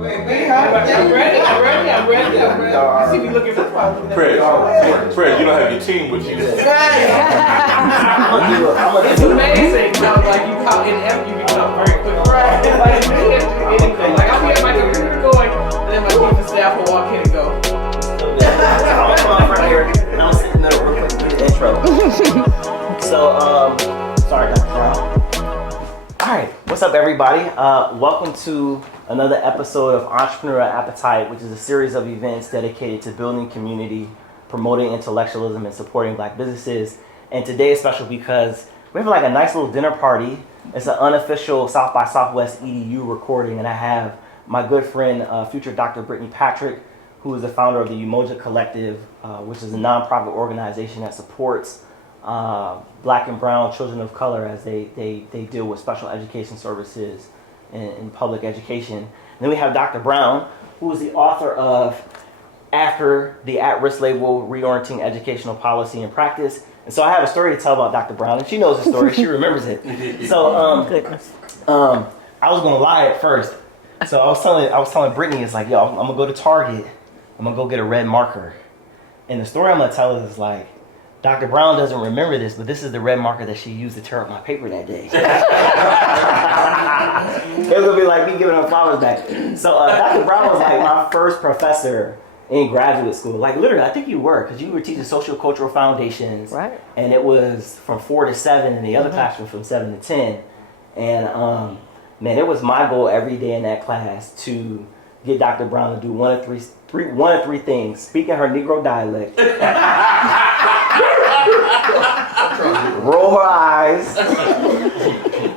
I'm ready. You see me looking for problems. Fred, you don't have your team with you. It's amazing how like you pop in and you become very quick. Right. Like you can't do anything. Like I'll be at my computer going, and then my chief of staff will walk in and go. I'll come up right here and I'll sit in there real quick with the intro. So, sorry, Dr. Brown. Alright, what's up everybody? Welcome to another episode of Entrepreneurial Appetite, which is a series of events dedicated to building community, promoting intellectualism, and supporting Black businesses. And today is special because we have like a nice little dinner party. It's an unofficial South by Southwest EDU recording, and I have my good friend, future Dr. Brittany Patrick, who is the founder of the Umoja Collective, which is a nonprofit organization that supports Black and brown children of color as they deal with special education services in public education. And then we have Dr. Brown, who is the author of After the At-Risk Label, Reorienting Educational Policy and Practice. And so I have a story to tell about Dr. Brown, and she knows the story. She remembers it. So I was gonna lie at first. So I was telling Brittany, it's like, yo, I'm gonna go to Target. I'm gonna go get a red marker. And the story I'm gonna tell is like, Dr. Brown doesn't remember this, but this is the red marker that she used to tear up my paper that day. It was gonna be like me giving her flowers back. So Dr. Brown was like my first professor in graduate school. Like literally, I think you were, because you were teaching social cultural foundations. Right. And it was from 4 to 7, and the other class was from 7 to 10. And man, it was my goal every day in that class to get Dr. Brown to do one of three things: speak in her Negro dialect, roll her eyes,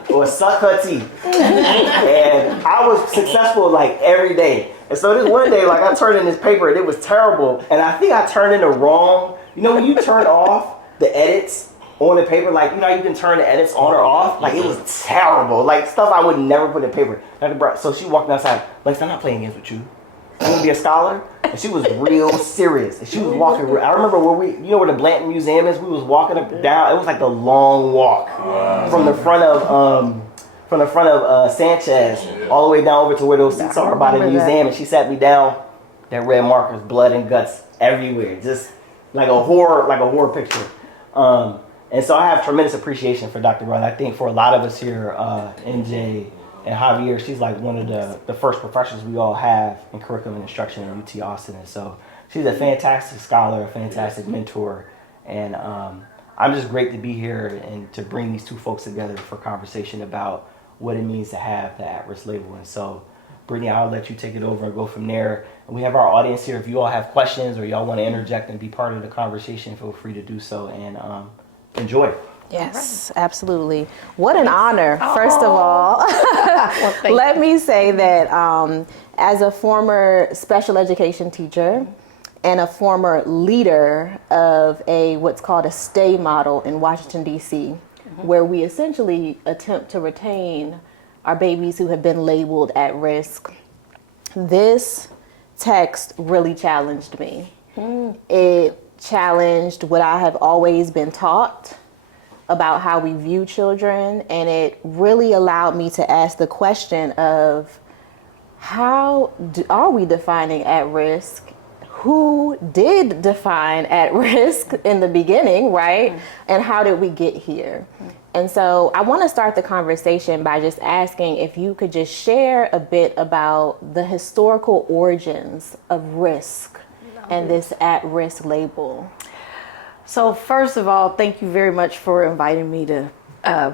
or suck her teeth. And I was successful like every day. And so this one day, like I turned in this paper and it was terrible. And I think I turned in the wrong, when you turn off the edits on the paper, like, you can turn the edits on or off. Like it was terrible. Like stuff I would never put in paper. So she walked outside, like, I'm not playing games with you. You want to be a scholar? And she was real serious. And she was walking. I remember where where the Blanton Museum is. We was walking up down. It was like the long walk from the front of Sanchez all the way down over to where those seats are by the museum. And she sat me down. That red marker's blood and guts everywhere, just like a horror picture. And so I have tremendous appreciation for Dr. Brown. I think for a lot of us here, MJ and Javier, she's like one of the first professors we all have in curriculum and instruction at UT Austin. And so she's a fantastic scholar, a fantastic mentor. And I'm just great to be here and to bring these two folks together for conversation about what it means to have the at-risk label. And so, Brittany, I'll let you take it over and go from there. And we have our audience here. If you all have questions or y'all want to interject and be part of the conversation, feel free to do so, and enjoy. Yes, absolutely. What an honor, first of all. Let me say that as a former special education teacher and a former leader of what's called a STAY model in Washington, D.C., where we essentially attempt to retain our babies who have been labeled at risk, this text really challenged me. It challenged what I have always been taught about how we view children, and it really allowed me to ask the question of how are we defining at risk? Who did define at risk in the beginning, right? And how did we get here? And so I want to start the conversation by just asking if you could just share a bit about the historical origins of risk and this at-risk label. So first of all, thank you very much for inviting me to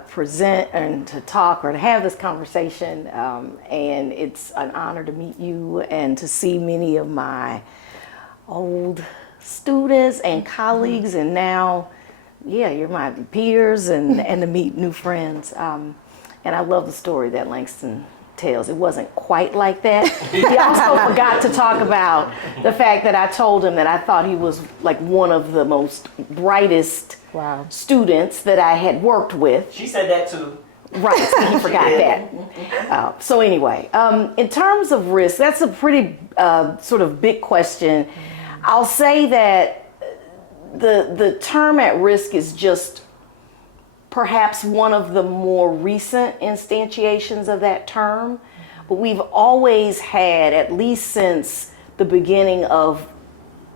present and to talk or to have this conversation. And it's an honor to meet you and to see many of my old students and colleagues, and now, you're my peers, and to meet new friends. And I love the story that Langston tells. It wasn't quite like that. He also forgot to talk about the fact that I told him that I thought he was like one of the most brightest students that I had worked with. She said that too. Right, so he forgot that. So anyway, in terms of risk, that's a pretty sort of big question. I'll say that the term at risk is just perhaps one of the more recent instantiations of that term. but we've always had, at least since the beginning of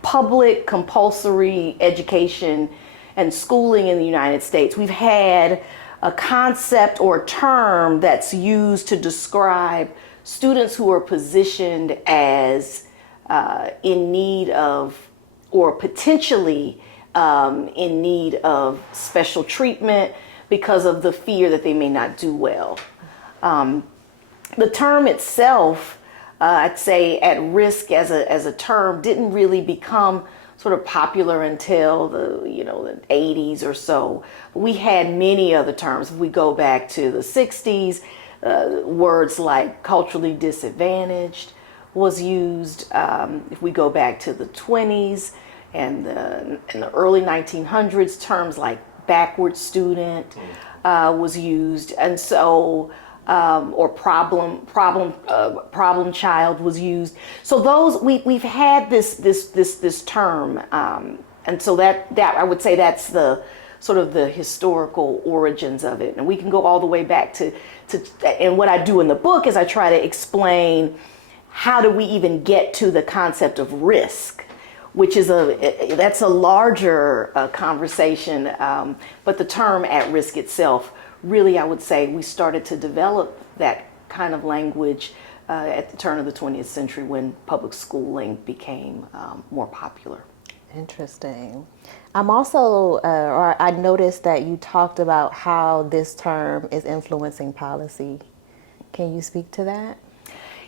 public compulsory education and schooling in the United States, we've had a concept or term that's used to describe students who are positioned as in need of, or potentially in need of special treatment because of the fear that they may not do well. The term itself, I'd say at risk as a term, didn't really become sort of popular until the 80s or so. We had many other terms. If we go back to the 60s, words like culturally disadvantaged was used. If we go back to the 20s and in the early 1900s, terms like backward student was used, and so or problem child was used. So those we've had this term, and so that I would say that's the sort of the historical origins of it. And we can go all the way back to and what I do in the book is I try to explain how do we even get to the concept of risk, which is that's a larger conversation, but the term at risk itself, really, I would say we started to develop that kind of language at the turn of the 20th century when public schooling became more popular. Interesting. I'm also, or I noticed that you talked about how this term is influencing policy. Can you speak to that?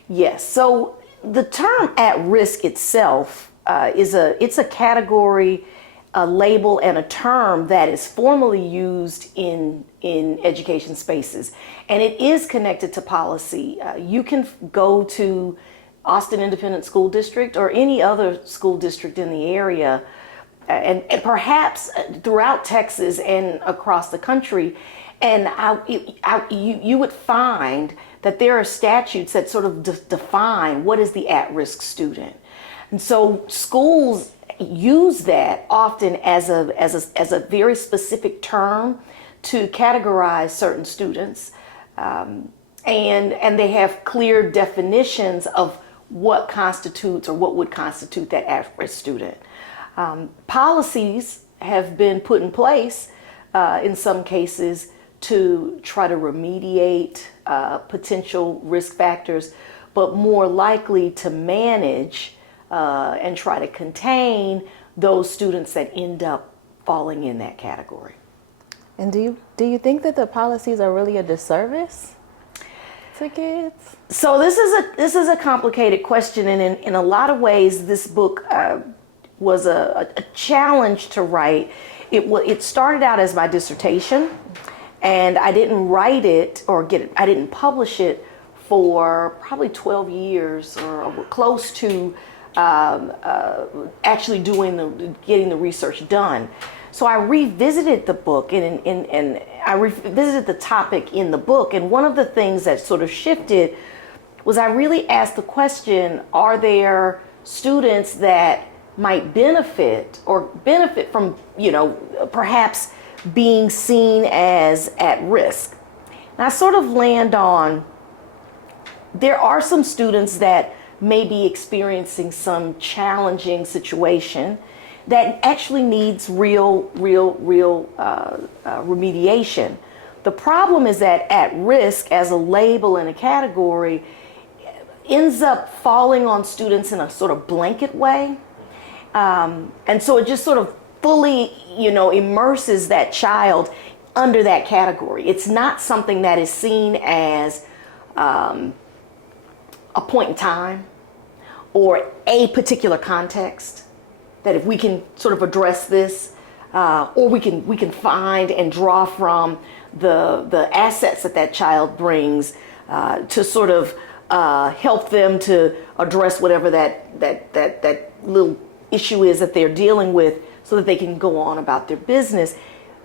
Yes. So the term at risk itself it's a category, a label, and a term that is formally used in education spaces, and it is connected to policy. You can go to Austin Independent School District or any other school district in the area, and perhaps throughout Texas and across the country, and you would find that there are statutes that sort of define what is the at-risk student. And so schools use that often as a very specific term to categorize certain students, and they have clear definitions of what constitutes or what would constitute that at-risk student. Policies have been put in place in some cases to try to remediate potential risk factors, but more likely to manage and try to contain those students that end up falling in that category. And do you think that the policies are really a disservice to kids? So this is a complicated question, and in a lot of ways, this book was a challenge to write. It started out as my dissertation, and I didn't write it I didn't publish it for probably 12 years or close to actually getting the research done. So I revisited the book and I revisited the topic in the book. And one of the things that sort of shifted was I really asked the question, are there students that might benefit from, perhaps being seen as at risk? And I sort of land on, there are some students that may be experiencing some challenging situation that actually needs real remediation. The problem is that at risk as a label and a category ends up falling on students in a sort of blanket way. And so it just sort of fully, immerses that child under that category. It's not something that is seen as a point in time or a particular context, that if we can sort of address this, or we can find and draw from the assets that child brings to sort of help them to address whatever that little issue is that they're dealing with, so that they can go on about their business.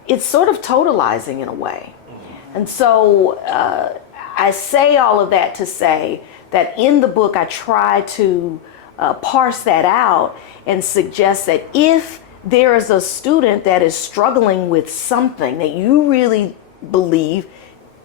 It's sort of totalizing in a way. And so I say all of that to say that in the book I try to parse that out and suggest that if there is a student that is struggling with something that you really believe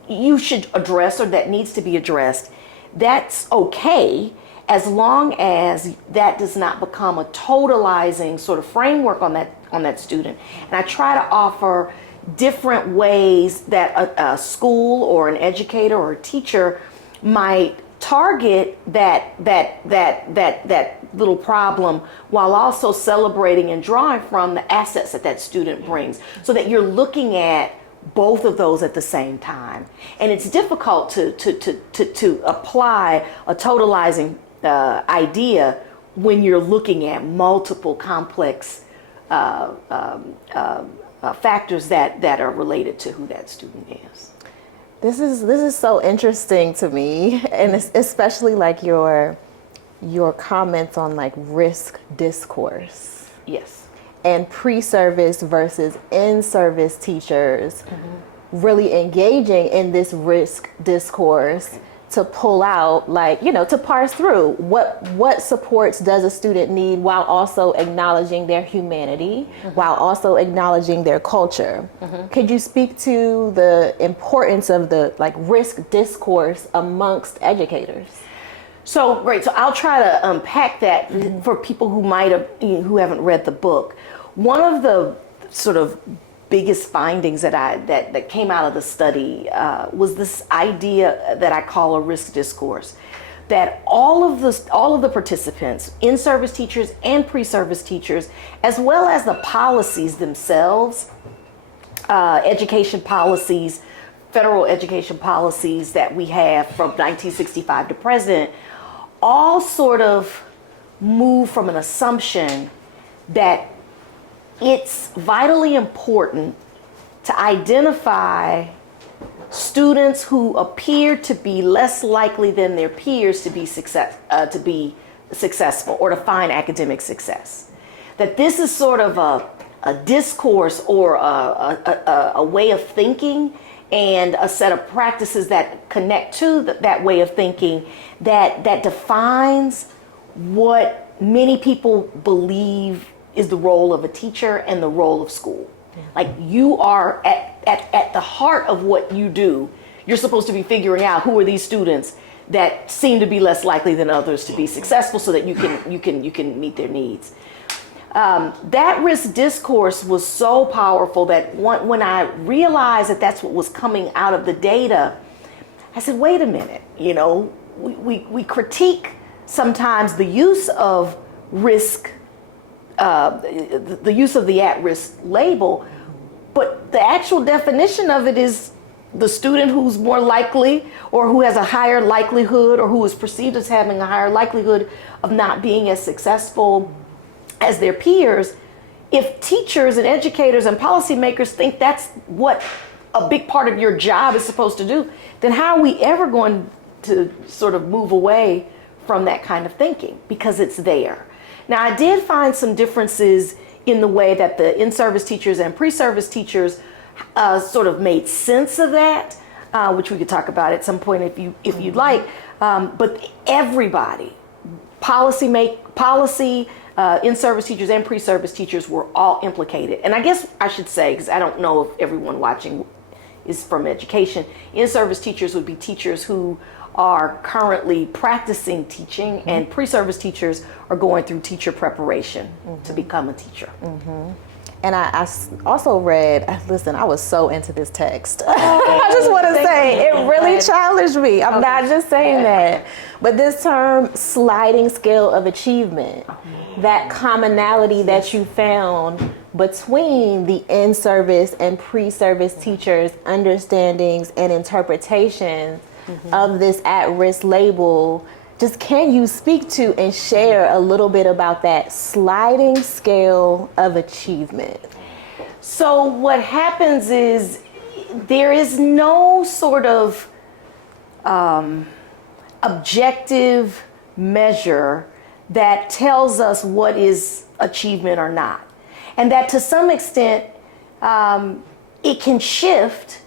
you should address or that needs to be addressed, that's okay, as long as that does not become a totalizing sort of framework on that student. And I try to offer different ways that a school or an educator or a teacher might target that little problem, while also celebrating and drawing from the assets that student brings, so that you're looking at both of those at the same time. And it's difficult to apply a totalizing idea when you're looking at multiple complex factors that are related to who that student is. This is so interesting to me, and especially like your comments on like risk discourse. Yes. And pre-service versus in-service teachers really engaging in this risk discourse to pull out, like, to parse through what supports does a student need, while also acknowledging their humanity, while also acknowledging their culture. Could you speak to the importance of the like risk discourse amongst educators? So great. So I'll try to unpack that for people who haven't read the book. One of the sort of biggest findings that came out of the study was this idea that I call a risk discourse, that all of the participants, in-service teachers and pre-service teachers, as well as the policies themselves, education policies, federal education policies that we have from 1965 to present, all sort of move from an assumption that it's vitally important to identify students who appear to be less likely than their peers to be successful or to find academic success. That this is sort of a discourse or a way of thinking and a set of practices that connect to that way of thinking that defines what many people believe is the role of a teacher and the role of school. Like, you are at the heart of what you do. You're supposed to be figuring out who are these students that seem to be less likely than others to be successful, so that you can meet their needs. That risk discourse was so powerful that when I realized that that's what was coming out of the data, I said, wait a minute, we critique sometimes the use of risk, the use of the at-risk label, but the actual definition of it is the student who's more likely, or who has a higher likelihood, or who is perceived as having a higher likelihood of not being as successful as their peers. If teachers and educators and policymakers think that's what a big part of your job is supposed to do, then how are we ever going to sort of move away from that kind of thinking? Because it's there. Now, I did find some differences in the way that the in-service teachers and pre-service teachers sort of made sense of that, which we could talk about at some point if you'd like. But everybody, policy, in-service teachers and pre-service teachers were all implicated. And I guess I should say, because I don't know if everyone watching is from education, in-service teachers would be teachers who are currently practicing teaching, and pre-service teachers are going through teacher preparation to become a teacher. And I also read, listen, I was so into this text. I just want to say, it really challenged me. I'm not just saying that. But this term, sliding scale of achievement, that commonality that you found between the in-service and pre-service teachers' understandings and interpretations of this at-risk label, just can you speak to and share a little bit about that sliding scale of achievement? So what happens is there is no sort of objective measure that tells us what is achievement or not. And that to some extent, it can shift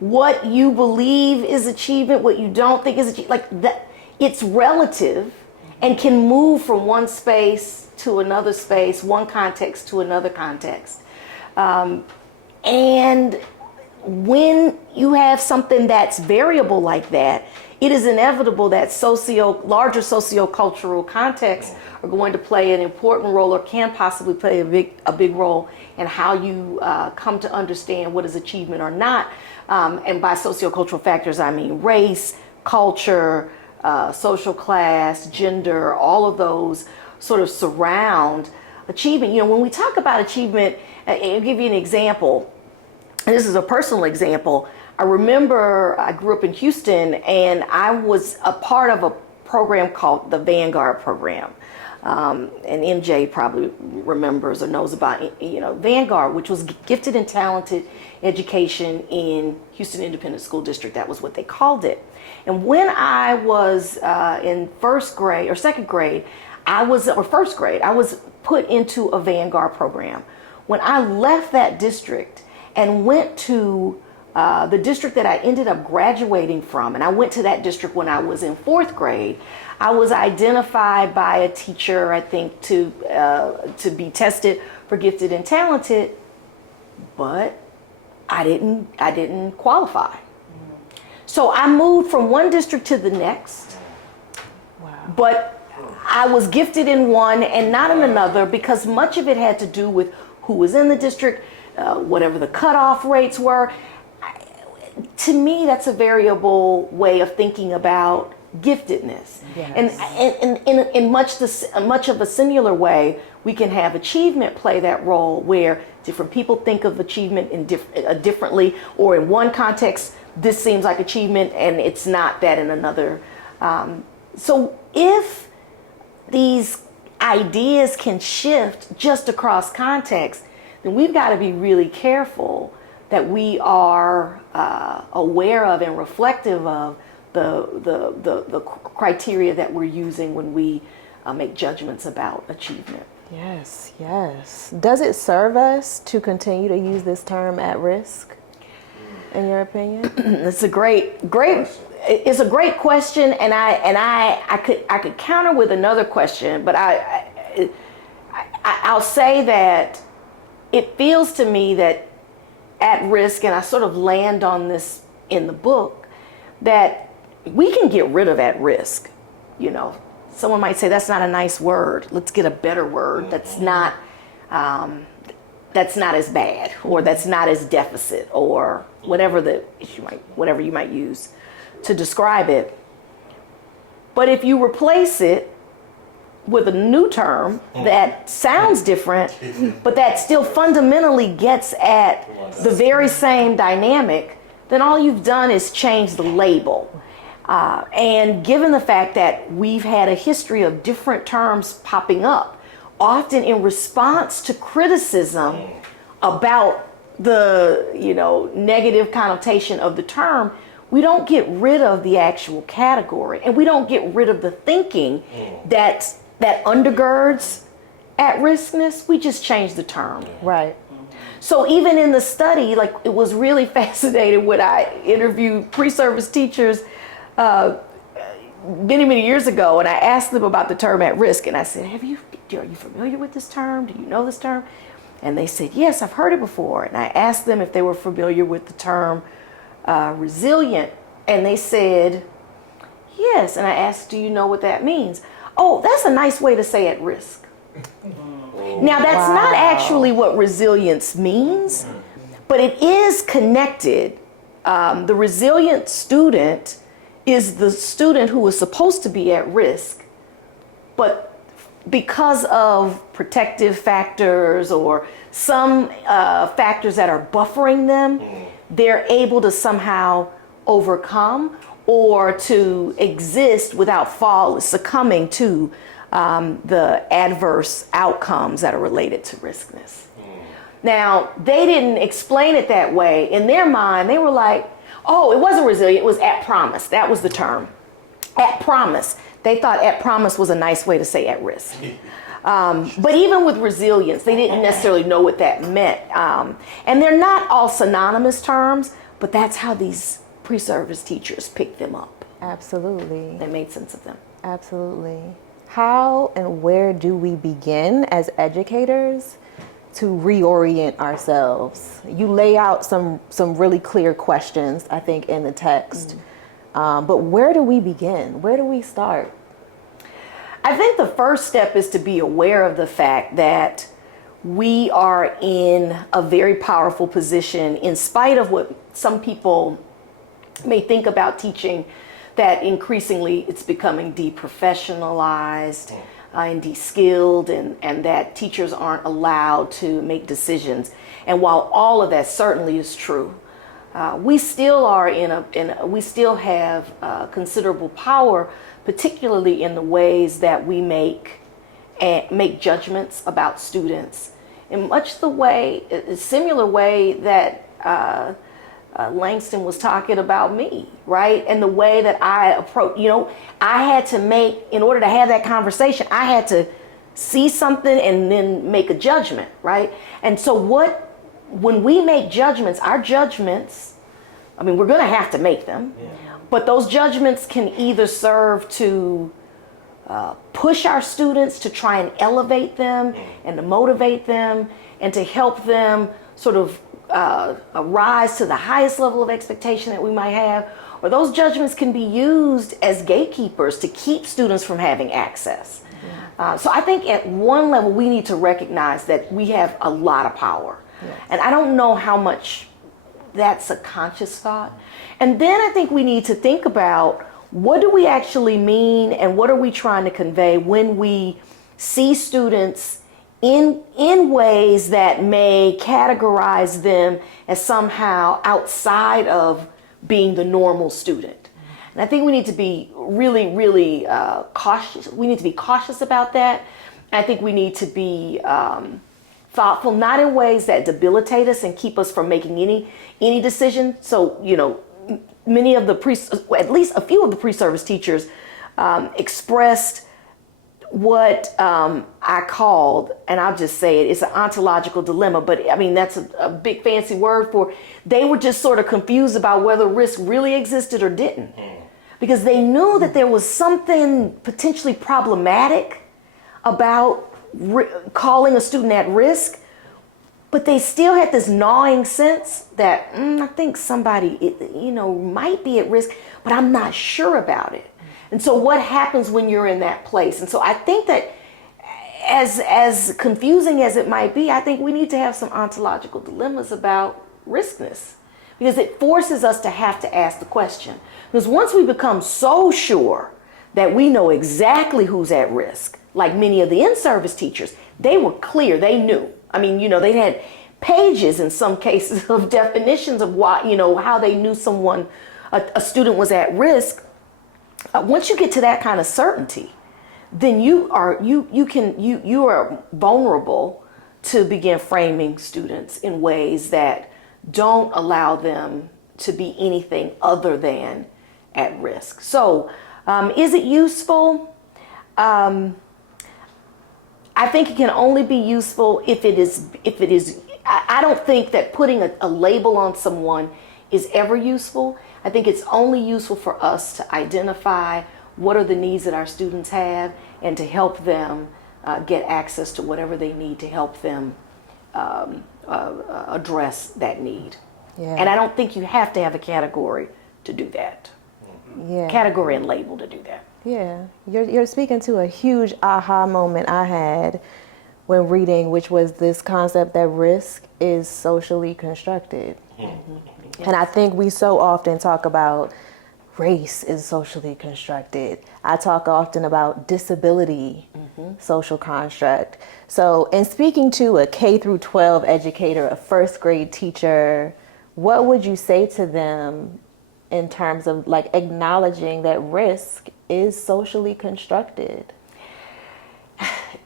what you believe is achievement, what you don't think is achievement. Like that, it's relative and can move from one space to another space, one context to another context. And when you have something that's variable like that, it is inevitable that larger sociocultural contexts are going to play an important role, or can possibly play a big role in how you come to understand what is achievement or not. And by sociocultural factors, I mean race, culture, social class, gender, all of those sort of surround achievement. You know, when we talk about achievement, I'll give you an example. And this is a personal example. I remember I grew up in Houston, and I was a part of a program called the Vanguard program. And MJ probably remembers or knows about, you know, Vanguard, which was gifted and talented education in Houston Independent School District. That was what they called it. And when I was in first grade or second grade, first grade, I was put into a Vanguard program. When I left that district and went to the district that I ended up graduating from, and I went to that district when I was in fourth grade, I was identified by a teacher, I think, to be tested for gifted and talented, but I didn't qualify. So I moved from one district to the next. Wow. But I was gifted in one and not in another, because much of it had to do with who was in the district, whatever the cutoff rates were. To me, that's a variable way of thinking about giftedness. Yes. And in much of a similar way, we can have achievement play that role, where different people think of achievement in differently, or in one context, this seems like achievement and it's not that in another. So if these ideas can shift just across context, then we've got to be really careful that we are aware of and reflective of the criteria that we're using when we make judgments about achievement. Yes, yes. Does it serve us to continue to use this term at risk, in your opinion? It's a great question, and I could counter with another question, but I'll say that it feels to me that at risk, and I sort of land on this in the book, that we can get rid of at risk. You know, someone might say that's not a nice word. Let's get a better word that's not as bad, or that's not as deficit, or whatever you might use to describe it. But if you replace it with a new term that sounds different, but that still fundamentally gets at the very same dynamic, then all you've done is change the label. And given the fact that we've had a history of different terms popping up, often in response to criticism about the, negative connotation of the term, we don't get rid of the actual category, and we don't get rid of the thinking that undergirds at riskness. We just change the term. Right. So even in the study, like, it was really fascinating when I interviewed pre-service teachers many, many years ago, and I asked them about the term at risk, and I said, are you familiar with this term? Do you know this term? And they said, yes, I've heard it before. And I asked them if they were familiar with the term resilient, and they said, yes. And I asked, do you know what that means? Oh, that's a nice way to say at risk. Now, that's not actually what resilience means, but it is connected. The resilient student is the student who is supposed to be at risk, but because of protective factors or some factors that are buffering them, they're able to somehow overcome or to exist without succumbing to the adverse outcomes that are related to riskness. Now, they didn't explain it that way. In their mind, they were like, oh, it wasn't resilient, it was at promise. That was the term. At promise. They thought at promise was a nice way to say at risk. But even with resilience, they didn't necessarily know what that meant. And they're not all synonymous terms, but that's how these pre-service teachers picked them up. Absolutely. They made sense of them. Absolutely. How and where do we begin as educators to reorient ourselves? You lay out some really clear questions, I think, in the text. But where do we begin? Where do we start? I think the first step is to be aware of the fact that we are in a very powerful position, in spite of what some people may think about teaching, that increasingly it's becoming deprofessionalized and de-skilled, and that teachers aren't allowed to make decisions. And while all of that certainly is true, we still are we still have considerable power, particularly in the ways that we make judgments about students, in much the way, a similar way that Langston was talking about me, right? And the way that I approach, I had to in order to have that conversation, I had to see something and then make a judgment, right? And so when we make judgments, our judgments, we're going to have to make them, but those judgments can either serve to push our students, to try and elevate them and to motivate them and to help them sort of rise to the highest level of expectation that we might have, or those judgments can be used as gatekeepers to keep students from having access. So I think at one level we need to recognize that we have a lot of power. And I don't know how much that's a conscious thought. And then I think we need to think about, what do we actually mean and what are we trying to convey when we see students in ways that may categorize them as somehow outside of being the normal student. And I think we need to be really, really cautious. We need to be cautious about that. I think we need to be thoughtful, not in ways that debilitate us and keep us from making any decision. So, many of at least a few of the pre-service teachers expressed what I called, and I'll just say it's an ontological dilemma, but that's a big fancy word for, they were just sort of confused about whether risk really existed or didn't. Because they knew that there was something potentially problematic about calling a student at risk, but they still had this gnawing sense that I think somebody, might be at risk, but I'm not sure about it. And so what happens when you're in that place? And so I think that as confusing as it might be, I think we need to have some ontological dilemmas about riskness, because it forces us to have to ask the question. Because once we become so sure that we know exactly who's at risk, like many of the in-service teachers, they were clear, they knew. They had pages in some cases of definitions of why, how they knew a student was at risk. Once you get to that kind of certainty, then you are vulnerable to begin framing students in ways that don't allow them to be anything other than at risk. So, is it useful? I think it can only be useful if it is. I don't think that putting a label on someone is ever useful. I think it's only useful for us to identify what are the needs that our students have and to help them get access to whatever they need to help them address that need. Yeah. And I don't think you have to have a category to do that. Yeah. Category and label to do that. Yeah, you're speaking to a huge aha moment I had when reading, which was this concept that risk is socially constructed. Mm-hmm. Yes. And I think we so often talk about race is socially constructed. I talk often about disability, social construct. So in speaking to a K through 12 educator, a first grade teacher, what would you say to them in terms of acknowledging that risk is socially constructed?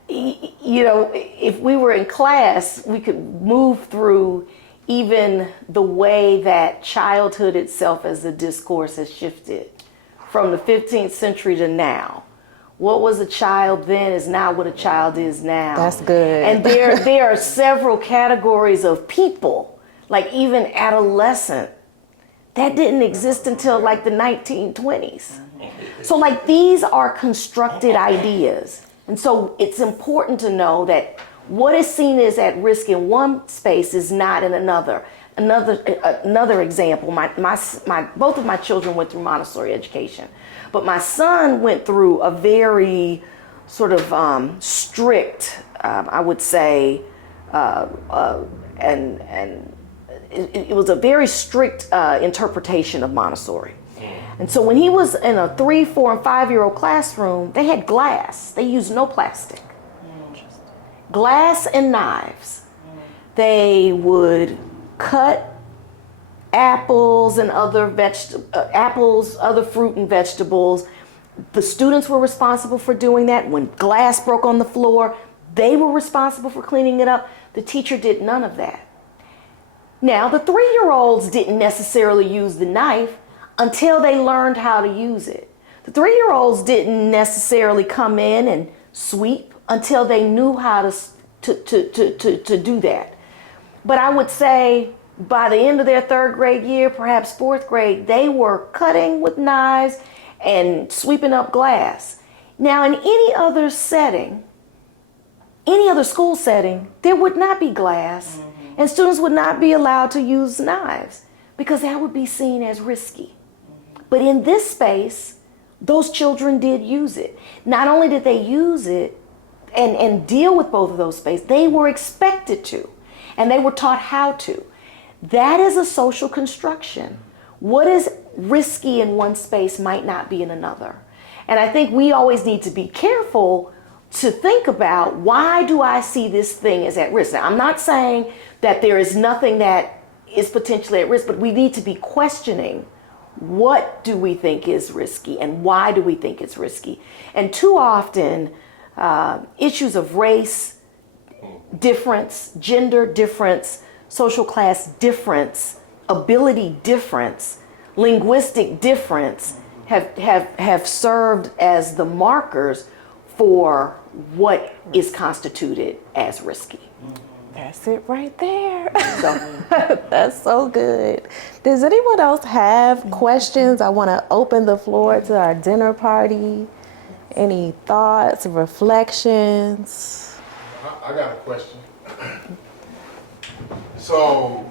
If we were in class, we could move through even the way that childhood itself as a discourse has shifted from the 15th century to now. What was a child then is not what a child is now. That's good. And there are several categories of people, like even adolescent, that didn't exist until the 1920s. So these are constructed ideas. And so it's important to know that what is seen as at risk in one space is not in another. another example. Both of my children went through Montessori education, but my son went through a very sort of strict, I would say, and it was a very strict interpretation of Montessori. And so when he was in a 3, 4, and 5-year-old classroom, they had glass. They used no plastic. Glass and knives. They would cut apples and other other fruit and vegetables. The students were responsible for doing that. When glass broke on the floor, they were responsible for cleaning it up. The teacher did none of that. Now, the 3-year-olds didn't necessarily use the knife until they learned how to use it. The 3-year-olds didn't necessarily come in and sweep until they knew how to do that. But I would say by the end of their 3rd grade year, perhaps 4th grade, they were cutting with knives and sweeping up glass. Now, in any other setting, any other school setting, there would not be glass, and students would not be allowed to use knives because that would be seen as risky. But in this space, those children did use it. Not only did they use it and deal with both of those spaces, they were expected to, and they were taught how to. That is a social construction. What is risky in one space might not be in another. And I think we always need to be careful to think about, why do I see this thing as at risk? Now, I'm not saying that there is nothing that is potentially at risk, but we need to be questioning, what do we think is risky and why do we think it's risky? And too often, issues of race difference, gender difference, social class difference, ability difference, linguistic difference have served as the markers for what is constituted as risky. That's it right there. That's so good. Does anyone else have questions? I want to open the floor to our dinner party. Any thoughts, reflections? I got a question. So,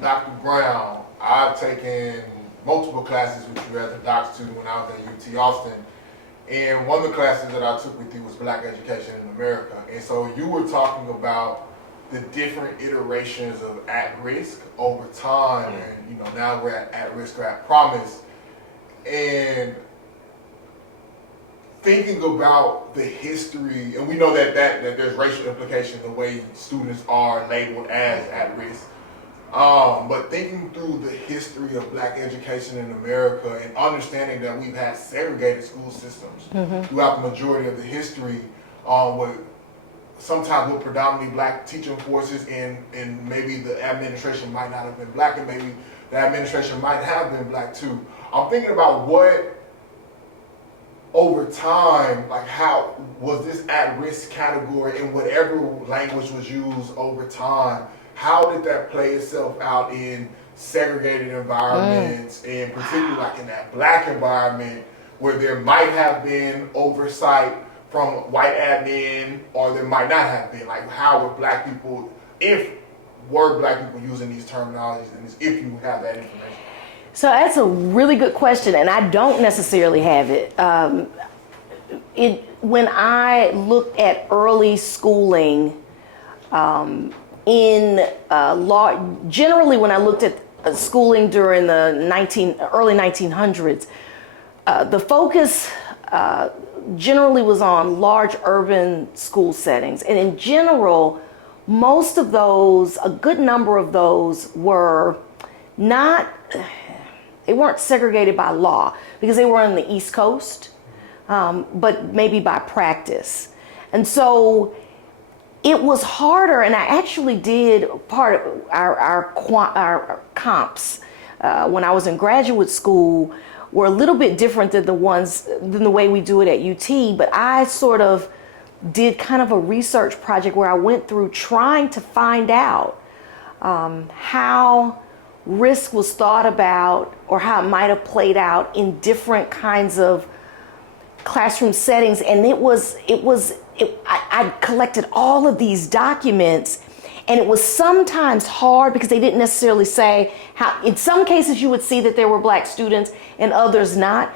Dr. Brown, I've taken multiple classes with you as a doc student when I was at UT Austin. And one of the classes that I took with you was Black Education in America. And so you were talking about the different iterations of at-risk over time, and now we're at risk or at promise. And thinking about the history, and we know that there's racial implications the way students are labeled as at risk. But thinking through the history of Black education in America and understanding that we've had segregated school systems throughout the majority of the history, sometimes with predominantly Black teaching forces, and maybe the administration might not have been Black, and maybe the administration might have been Black too. I'm thinking about what, over time, like how was this at-risk category in whatever language was used over time, how did that play itself out in segregated environments, and particularly like in that Black environment where there might have been oversight from white admin, or there might not have been? Like, how were Black people, were Black people using these terminologies, and if you have that information? So that's a really good question, and I don't necessarily have it. When I looked at early schooling, generally when I looked at schooling during the early 1900s, the focus generally was on large urban school settings. And in general, most of those, a good number of those they weren't segregated by law because they were on the East Coast, but maybe by practice. And so it was harder, and I actually did part of our comps when I was in graduate school were a little bit different than the way we do it at UT, but I sort of did kind of a research project where I went through trying to find out how risk was thought about, or how it might have played out in different kinds of classroom settings. And I collected all of these documents, And it was sometimes hard because they didn't necessarily say how, in some cases you would see that there were black students and others not,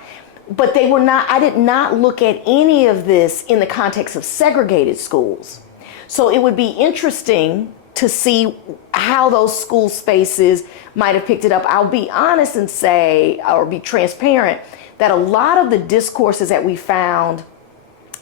but they were not, I did not look at any of this in the context of segregated schools. So it would be interesting to see how those school spaces might have picked it up. I'll be honest and say, or be transparent, that a lot of the discourses that we found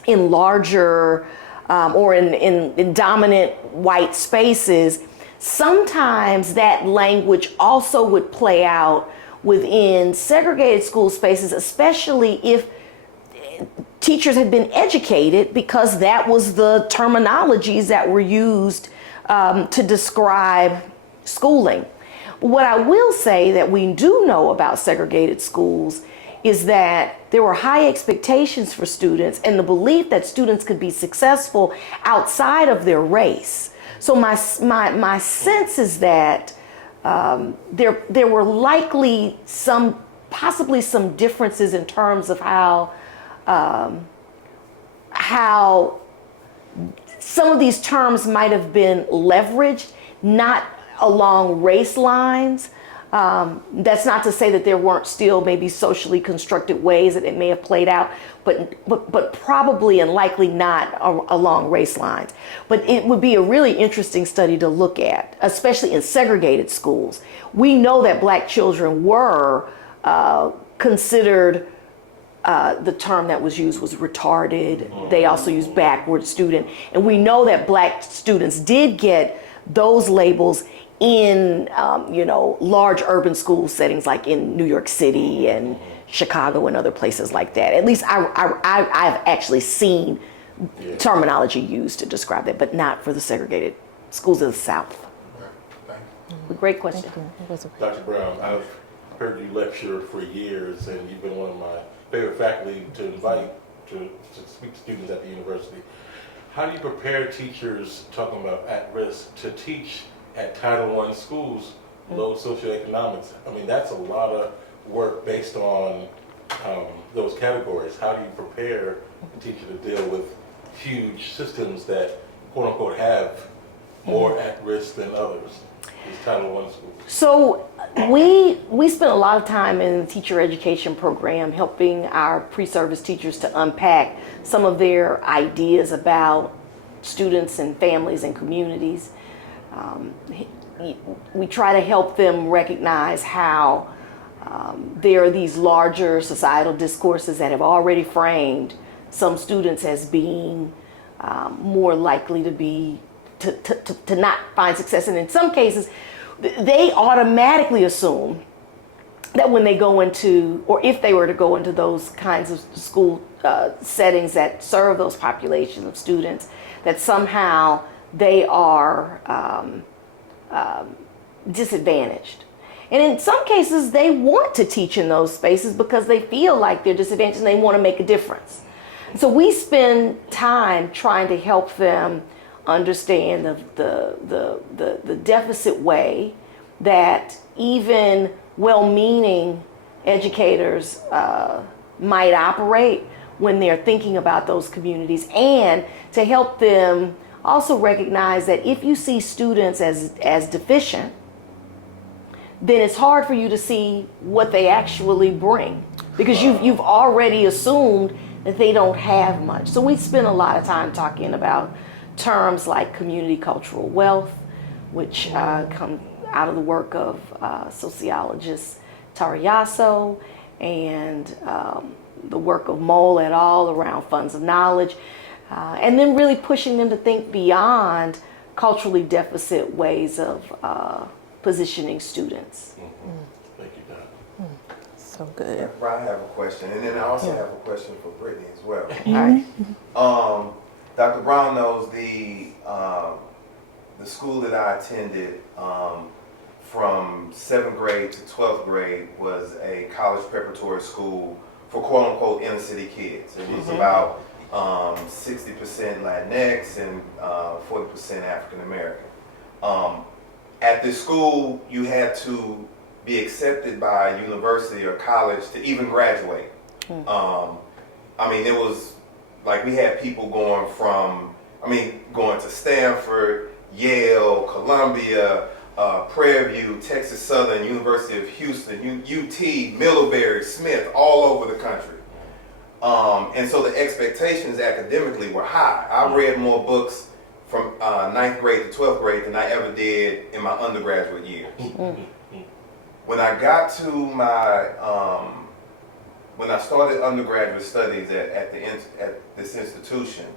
in larger or in dominant white spaces, sometimes that language also would play out within segregated school spaces, especially if teachers had been educated, because that was the terminologies that were used to describe schooling. What I will say that we do know about segregated schools is that there were high expectations for students and the belief that students could be successful outside of their race. So my sense is that there were likely possibly some differences in terms of how some of these terms might have been leveraged, not along race lines. That's not to say that there weren't still maybe socially constructed ways that it may have played out, but probably and likely not along race lines. But it would be a really interesting study to look at, especially in segregated schools. We know that black children were considered, the term that was used was retarded. They also used backward student. And we know that black students did get those labels in large urban school settings like in New York City and Chicago and other places like that. At least I've actually seen terminology used to describe that, but not for the segregated schools of the South. Great question. Dr. Brown, I've heard you lecture for years, and you've been one of my favorite faculty to invite to speak to students at the university. How do you prepare teachers, talking about at risk, to teach at Title I schools, low socioeconomics? I mean, that's a lot of work based on those categories. How do you prepare a teacher to deal with huge systems that, quote unquote, have more at risk than others, these Title I schools? So we spent a lot of time in the teacher education program helping our pre-service teachers to unpack some of their ideas about students and families and communities. We try to help them recognize how there are these larger societal discourses that have already framed some students as being more likely to not find success. And in some cases, they automatically assume that when they go into, or if they were to go into those kinds of school settings that serve those populations of students, that somehow they are disadvantaged. And in some cases, they want to teach in those spaces because they feel like they're disadvantaged and they want to make a difference. So we spend time trying to help them understand the deficit way that even well-meaning educators might operate when they're thinking about those communities, and to help them also recognize that if you see students as deficient, then it's hard for you to see what they actually bring, because you've already assumed that they don't have much. So we spend a lot of time talking about terms like community cultural wealth, which come out of the work of sociologist Tariaso, and the work of Mole et al. Around funds of knowledge, and then really pushing them to think beyond culturally deficit ways of positioning students. Thank you, Doc. So good. I have a question, and then I also have a question for Brittany as well. All right. Dr. Brown knows the school that I attended from 7th grade to 12th grade was a college preparatory school for quote unquote inner city kids. It was about 60% Latinx and 40% African American. At this school, you had to be accepted by a university or college to even graduate. I mean, it was like we had people going to Stanford, Yale, Columbia, Prairie View, Texas Southern, University of Houston, UT, Middlebury, Smith, all over the country. And so the expectations academically were high. I read more books from 9th grade to 12th grade than I ever did in my undergraduate years. When I got to my, when I started undergraduate studies at this institution,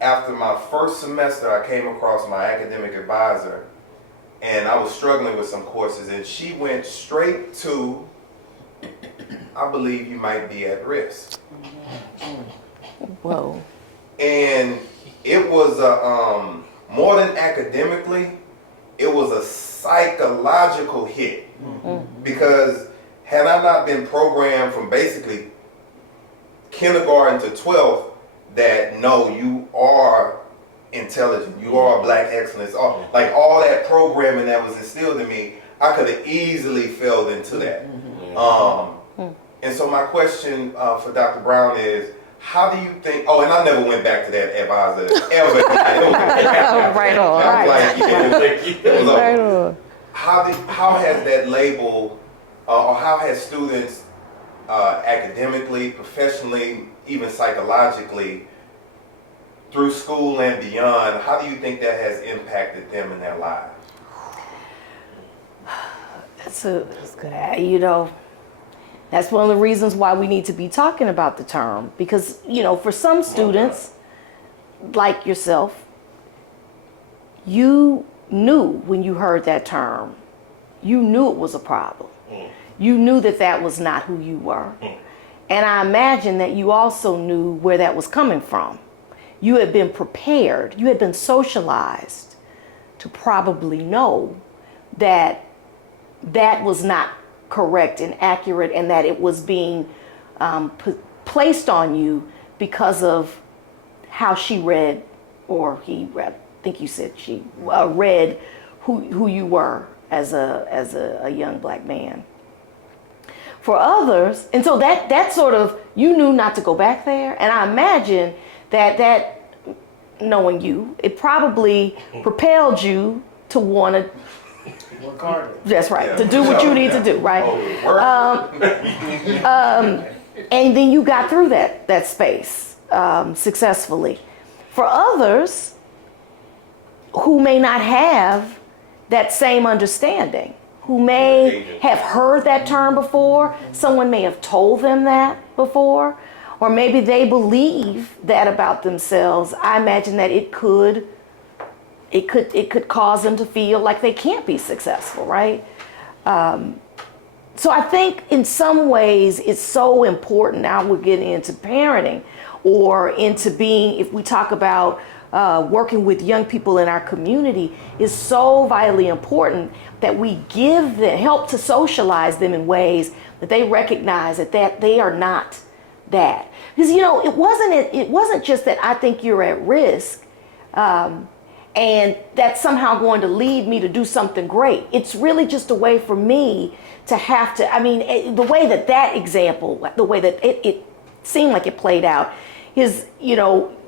after my first semester, I came across my academic advisor, and I was struggling with some courses, and she went straight to, I believe you might be at risk. Whoa. And it was more than academically, it was a psychological hit. Because had I not been programmed from basically kindergarten to 12th that no, you are intelligent, you are black excellence, like all that programming that was instilled in me, I could have easily fell into that. And so my question for Dr. Brown is, how do you think, and I never went back to that advisor ever. Right on. Right on. How has that label, or how has students academically, professionally, even psychologically, through school and beyond, how do you think that has impacted them in their lives? That's good. That's one of the reasons why we need to be talking about the term, because, for some students, like yourself, you knew when you heard that term, you knew it was a problem. You knew that was not who you were. And I imagine that you also knew where that was coming from. You had been prepared, you had been socialized to probably know that that was not correct and accurate, and that it was being placed on you because of how she read, or he read, I think you said she read who you were as a young black man. For others, and so that sort of, you knew not to go back there, and I imagine that knowing you, it probably propelled you to want to Work harder. That's right. To do what you need to do, right? And then you got through that space successfully. For others who may not have that same understanding, who may have heard that term before, someone may have told them that before, or maybe they believe that about themselves, I imagine that it could cause them to feel like they can't be successful, right? So I think in some ways it's so important. Now we're getting into parenting, or into being, if we talk about working with young people in our community, is so vitally important that we give them help to socialize them in ways that they recognize that they are not that. Because it wasn't just that I think you're at risk. And that's somehow going to lead me to do something great. It's really just a way for me to have to, the way that example, the way that it seemed like it played out is,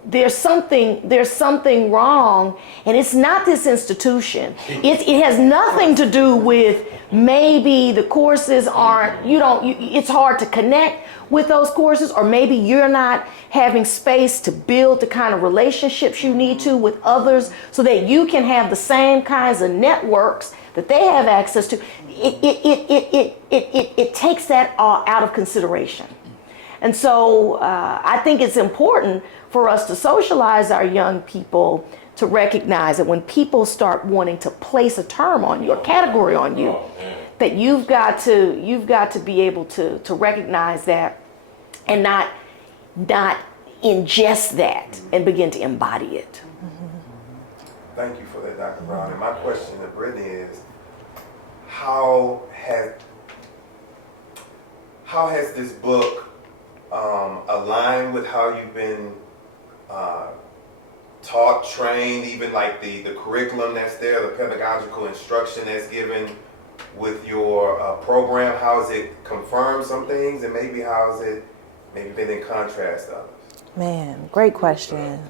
there's something wrong, and it's not this institution. It has nothing to do with maybe the courses aren't, it's hard to connect with those courses, or maybe you're not having space to build the kind of relationships you need to with others so that you can have the same kinds of networks that they have access to. It takes that out of consideration. And so I think it's important for us to socialize our young people to recognize that when people start wanting to place a term on you, a category on you, that you've got to be able to recognize that and not ingest that and begin to embody it. Thank you for that, Dr. Brown. And my question to Brittany is, how has this book aligned with how you've been taught, trained, even like the curriculum that's there, the pedagogical instruction that's given with your program? How has it confirmed some things, and how has it maybe been in contrast to others? Man, great question.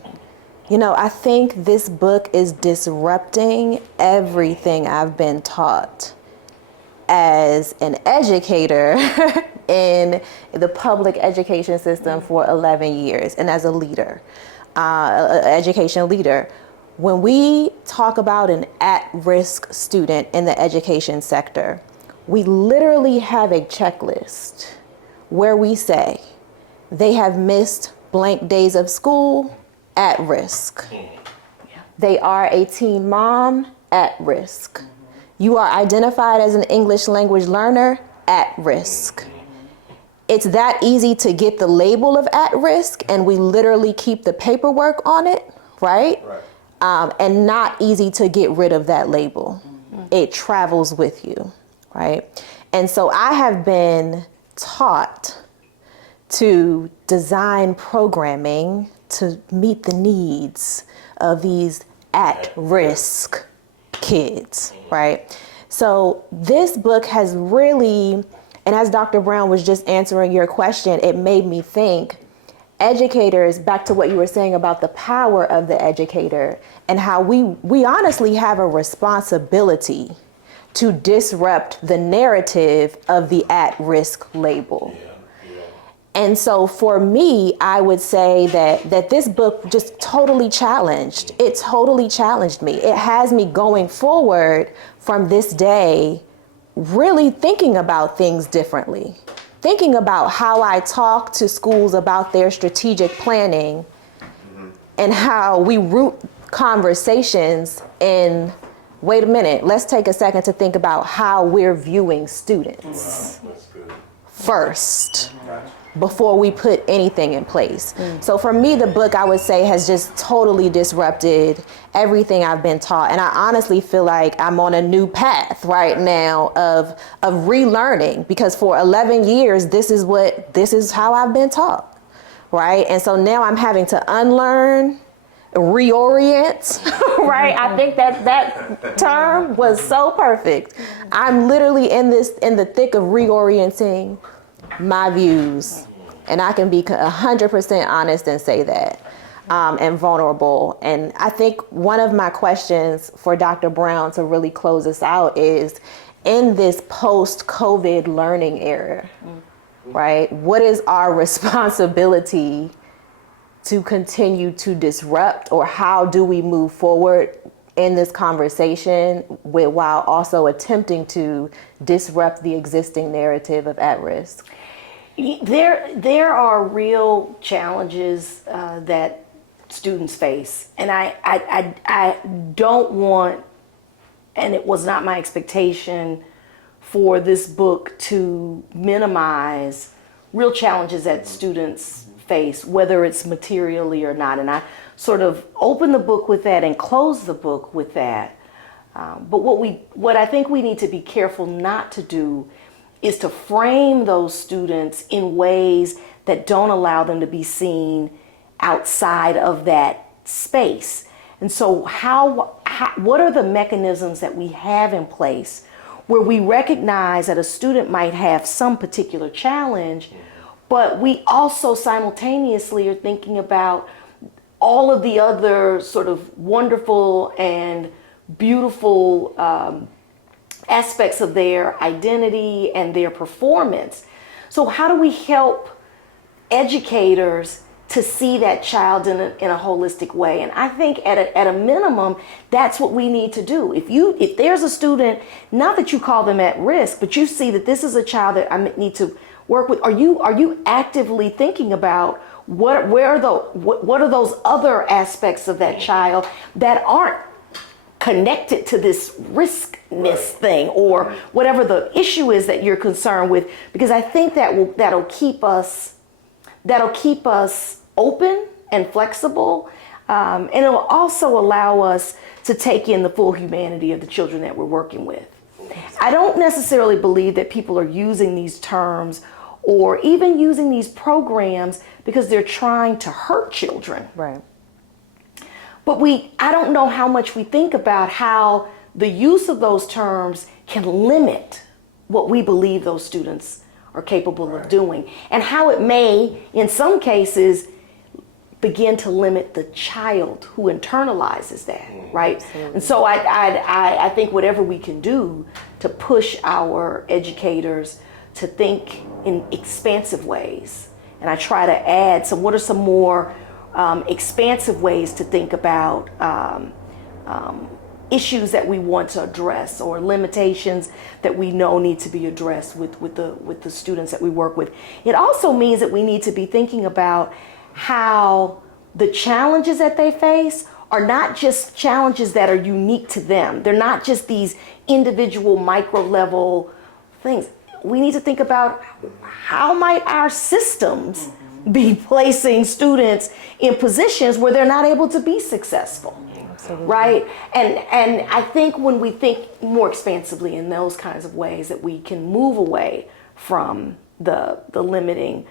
You know, I think this book is disrupting everything I've been taught as an educator in the public education system for 11 years and as a leader, education leader. When we talk about an at-risk student in the education sector, we literally have a checklist where we say they have missed blank days of school, at risk. They are a teen mom, at risk. You are identified as an English language learner, at risk. It's that easy to get the label of at risk, and we literally keep the paperwork on it, right? And not easy to get rid of that label. It travels with you, right? And so I have been taught to design programming to meet the needs of these at-risk kids, right? So this book has really, and as Dr. Brown was just answering your question, it made me think, educators, back to what you were saying about the power of the educator and how we honestly have a responsibility to disrupt the narrative of the at-risk label. And so for me, I would say that this book just totally challenged. It totally challenged me. It has me going forward from this day, really thinking about things differently, thinking about how I talk to schools about their strategic planning and how we root conversations in, wait a minute, let's take a second to think about how we're viewing students first, before we put anything in place. So for me, the book, I would say, has just totally disrupted everything I've been taught. And I honestly feel like I'm on a new path right now of relearning, because for 11 years, this is how I've been taught, right? And so now I'm having to unlearn, reorient, right? I think that term was so perfect. I'm literally in the thick of reorienting my views, and I can be 100% honest and say that, and vulnerable. And I think one of my questions for Dr. Brown to really close us out is, in this post-COVID learning era, right, what is our responsibility to continue to disrupt, or how do we move forward in this conversation while also attempting to disrupt the existing narrative of at-risk? There are real challenges that students face, and I don't want, and it was not my expectation for this book to minimize real challenges that students face, whether it's materially or not. And I sort of open the book with that and close the book with that. But what I think we need to be careful not to do is to frame those students in ways that don't allow them to be seen outside of that space. And so what are the mechanisms that we have in place where we recognize that a student might have some particular challenge, but we also simultaneously are thinking about all of the other sort of wonderful and beautiful aspects of their identity and their performance. So how do we help educators to see that child in a holistic way? And I think at a minimum, that's what we need to do. If there's a student, not that you call them at risk, but you see that this is a child that I need to work with, are you actively thinking about what are those other aspects of that child that aren't connected to this riskness thing, or whatever the issue is that you're concerned with? Because I think that'll keep us open and flexible, and it will also allow us to take in the full humanity of the children that we're working with. I don't necessarily believe that people are using these terms or even using these programs because they're trying to hurt children. Right. But I don't know how much we think about how the use of those terms can limit what we believe those students are capable of doing, and how it may, in some cases, begin to limit the child who internalizes that, right? And so I think whatever we can do to push our educators to think in expansive ways, and I try to add what are some more expansive ways to think about issues that we want to address or limitations that we know need to be addressed with the students that we work with. It also means that we need to be thinking about how the challenges that they face are not just challenges that are unique to them. They're not just these individual micro level things. We need to think about how might our systems be placing students in positions where they're not able to be successful. Absolutely. Right? And I think when we think more expansively in those kinds of ways, that we can move away from the limiting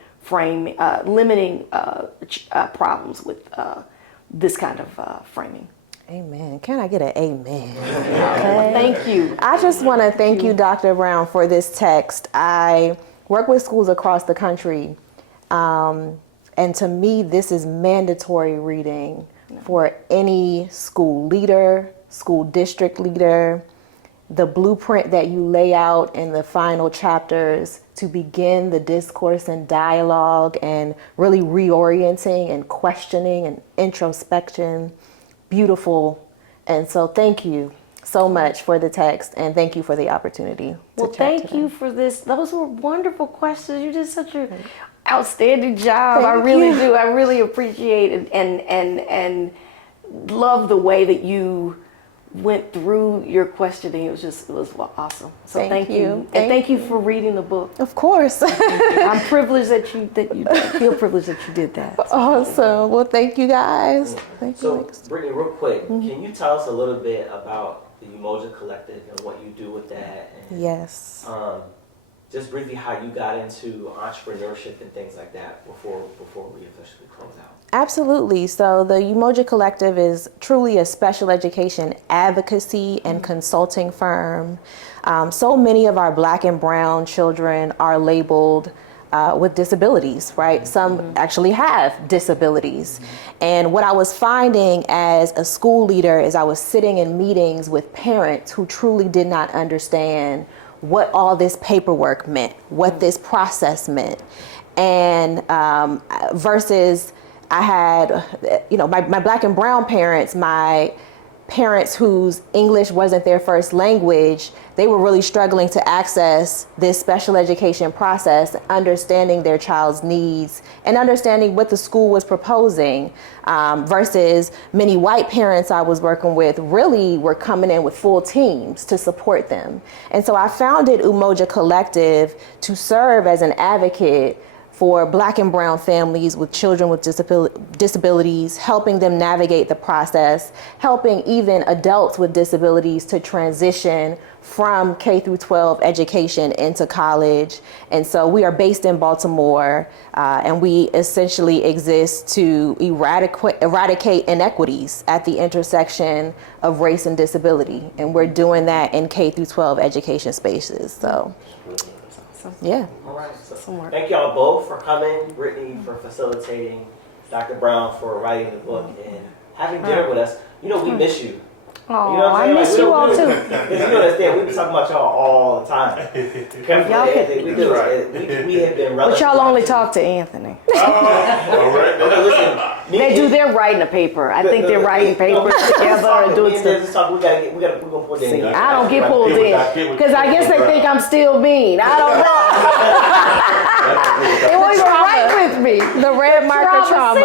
problems with this kind of framing. Amen. Can I get an amen? Okay. Thank you. I just want to thank you, Dr. Brown, for this text. I work with schools across the country, and to me, this is mandatory reading for any school leader, school district leader. The blueprint that you lay out in the final chapters to begin the discourse and dialogue and really reorienting and questioning and introspection. Beautiful. And so thank you so much for the text, and thank you for the opportunity. Well, thank you for this. Those were wonderful questions. You did such an outstanding job. I really do. I really appreciate it and love the way that you went through your questioning. It was awesome. So thank you. And thank you for reading the book. Of course. I'm privileged that you feel privileged that you did that. Awesome. Well, thank you guys. Thank you. So, Brittany, real quick, can you tell us a little bit about the Umoja Collective and what you do with that? And, yes. Just briefly how you got into entrepreneurship and things like that before we officially close out. Absolutely. So the Umoja Collective is truly a special education advocacy and consulting firm. So many of our Black and brown children are labeled with disabilities, right? Some actually have disabilities. And what I was finding as a school leader is I was sitting in meetings with parents who truly did not understand what all this paperwork meant, what this process meant. And versus I had, my Black and brown parents, my parents whose English wasn't their first language, they were really struggling to access this special education process, understanding their child's needs and understanding what the school was proposing, versus many white parents I was working with really were coming in with full teams to support them. And so I founded Umoja Collective to serve as an advocate for Black and brown families with children with disabilities, helping them navigate the process, helping even adults with disabilities to transition from K through 12 education into college. And so we are based in Baltimore, and we essentially exist to eradicate inequities at the intersection of race and disability. And we're doing that in K through 12 education spaces. So. Yeah. All right. So thank y'all both for coming. Brittany for facilitating, Dr. Brown for writing the book and having dinner with us. We miss you. Oh, you know I miss you all too. You understand? We be talking about y'all all the time. Keffrelyn, we do. Right. We have been. But y'all only talk to Anthony. All right. Okay, listen. They do their writing a paper. I think they're writing papers together and doing stuff. We're gonna pull in. I don't get pulled in because I guess they think I'm still mean. I don't know. They won't even write with me. The red marker trauma.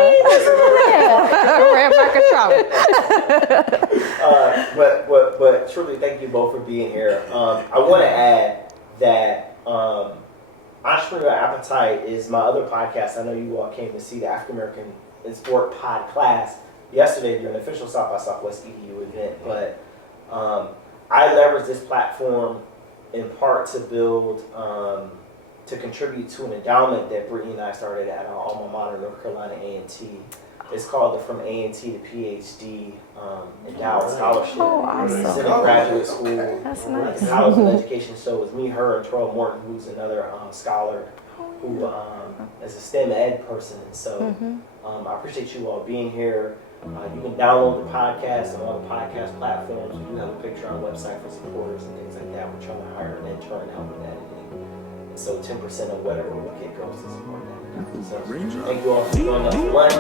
Red marker trauma. But truly, thank you both for being here. I want to add that Entrepreneurial Appetite is my other podcast. I know you all came to see the African American in Sport pod class yesterday during the official South by Southwest EDU event. But I leverage this platform in part to build, to contribute to an endowment that Brittany and I started at our alma mater, North Carolina A&T. It's called the From A&T to PhD Endowed Scholarship. Oh, awesome. It's in a graduate school. That's nice. College and education. So it's me, her, and Terrell Morton, who's another scholar who as a STEM ed person. And so I appreciate you all being here. You can download the podcast on all the podcast platforms. We do have a picture on our website for supporters and things like that. We're trying to hire an intern to help with editing. And so 10% of whatever we get goes to support that. So thank you all for joining us for lunch.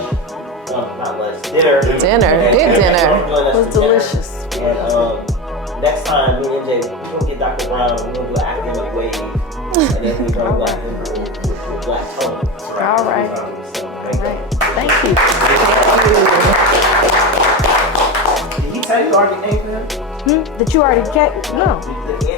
Not lunch, dinner. Dinner. It was delicious. And next time, me and MJ, we're going to get Dr. Brown. We're going to do an academic wave. And then we're going to black people with black tone. All right. So, Thank you. Did he tell you already came to him? That you already get? No. Did he